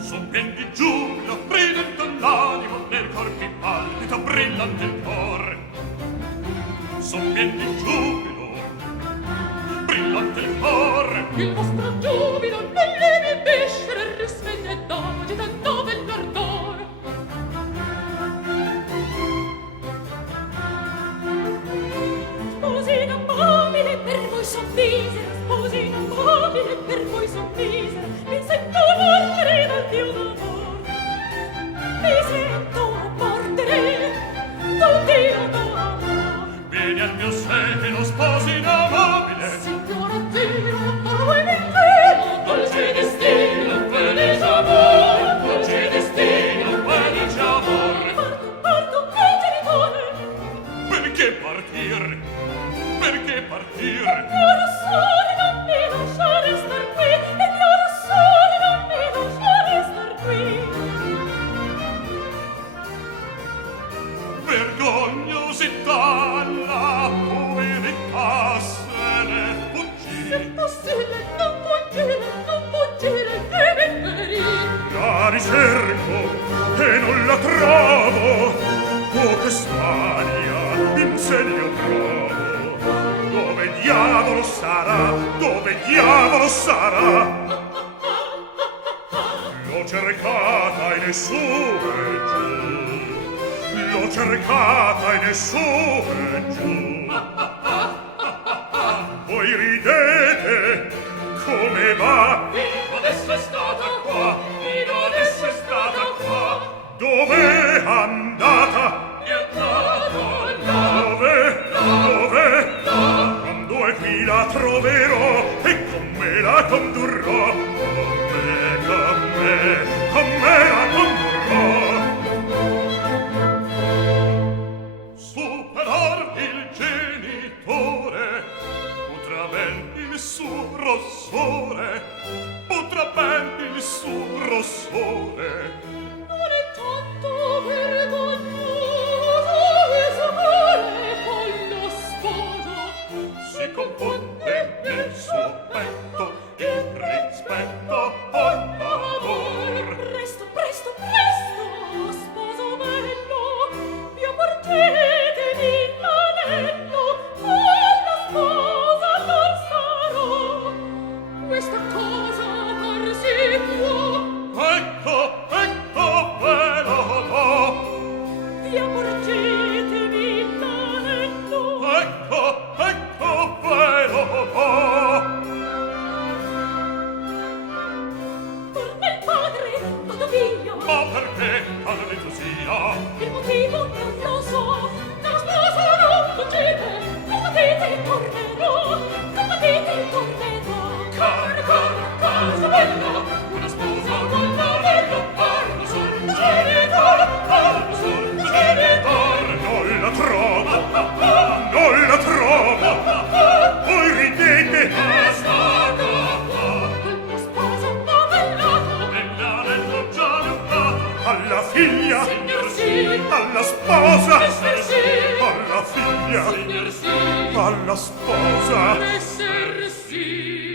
Son pien di giubilo, brillante l'animo, nel cor che palpita, brillante il cor. Son pien di giubilo, brillante il cor. Il vostro giubilo nelle mie viscere risveglia ed agita dove l'ardor. Sposina amabile, per voi son misera, sposina amabile, per voi son misera, mi sento mordere dal Dio d'amor. Mi sento mordere dal Dio d'amor. Vieni al mio seno, sposina amabile. Signora Dio, a voi mi temo, dolce destino, felice amore, Dolce destino, felice amore. parto, genitore. Perché partir? Perché partir? Il mio rossore non mi lasciare star qui, il mio rossore non mi lasciare star qui. Vergognosità, la poverità se ne fuggì. Se possibile, non fuggire, che mi ferì. La ricerco e non la trovo. Oh, che smania in segno trovo. Dove diavolo sarà? Dove diavolo sarà? L'ho cercata e nessuno è giù. L'ho cercata e nessuno è giù. Voi ridete, come va? Fino adesso è stata qua, fino adesso è stata qua. Dov'è andata? È andato là, Dove? Dove? Quando è qui la troverò e con me la condurrò. Con me la condurrò. Superar il genitore potrà ben il suo rossore, potrà ben il suo rossore. non è tanto vergognoso esamore con lo sposo. Si confonde nel suo petto il rispetto al amor. Presto, presto, presto, sposo bello, vi apportetemi l'anello, con la sposa non sarò. Questa cosa far si può. Ecco, ve lo do. Vi apportetemi l'anello. Ecco, ve lo do. Torna il padre, vado via. Ma perché tale entusia? Il motivo non lo so. La sposa non fuggite. Combattete, tornerò. Combattete, tornerò. Caro, casa bella. Una sposa non averlo. Parlo sul genitore. Parlo sul genitore. Non la trovo. Non la trovo. Voi ridete. È stata qua. La sposa non bellata. E l'anello già le ho dato. Alla figlia. Signor sì. Alla sposa. Esser sì. Alla figlia. Signor sì. Alla sposa. Esser sì.